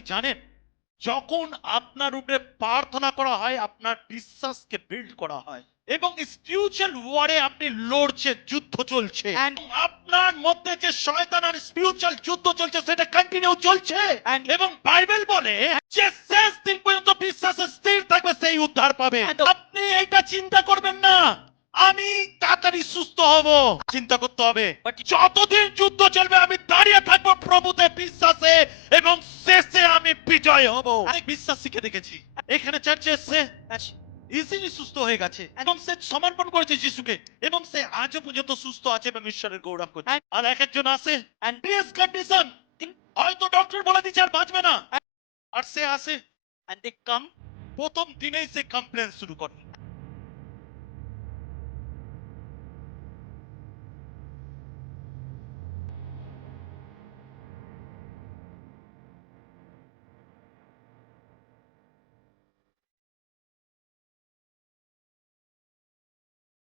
আপনি জানেন যখন আপনার উপরে প্রার্থনা করা হয় আপনার বিশ্বাসকে বিল্ড করা হয় এবং স্পিরিচুয়াল ওয়ারে আপনি লড়ছে যুদ্ধ চলছে And- আপনার মধ্যে যে শয়তান আর স্পিরিচুয়াল যুদ্ধ চলছে সেটা কন্টিনিউ চলছে And- এবং বাইবেল বলে যে শেষ দিন পর্যন্ত বিশ্বাসে স্থির থাকবে সেই উদ্ধার পাবে And- আপনি এইটা চিন্তা করবেন না আমি তাড়াতাড়ি সুস্থ হব চিন্তা করতে হবে But- যতদিন যুদ্ধ চলবে আমি দাঁড়িয়ে থাকবো প্রভুতে বিশ্বাসে এবং শেষে আমি বিজয় হব অনেক বিশ্বাস শিখে দেখেছি এখানে চার্চে এসছে ইজিলি সুস্থ হয়ে গেছে এবং সে সমর্পণ করেছে যিশুকে এবং সে আজও পর্যন্ত সুস্থ আছে এবং ঈশ্বরের গৌরব করছে And- আর এক একজন আছে And- প্রিভিয়াস কন্ডিশন হয়তো ডক্টর বলে দিচ্ছে আর বাঁচবে না আর সে আসে And they come প্রথম দিনেই সে কমপ্লেন শুরু করে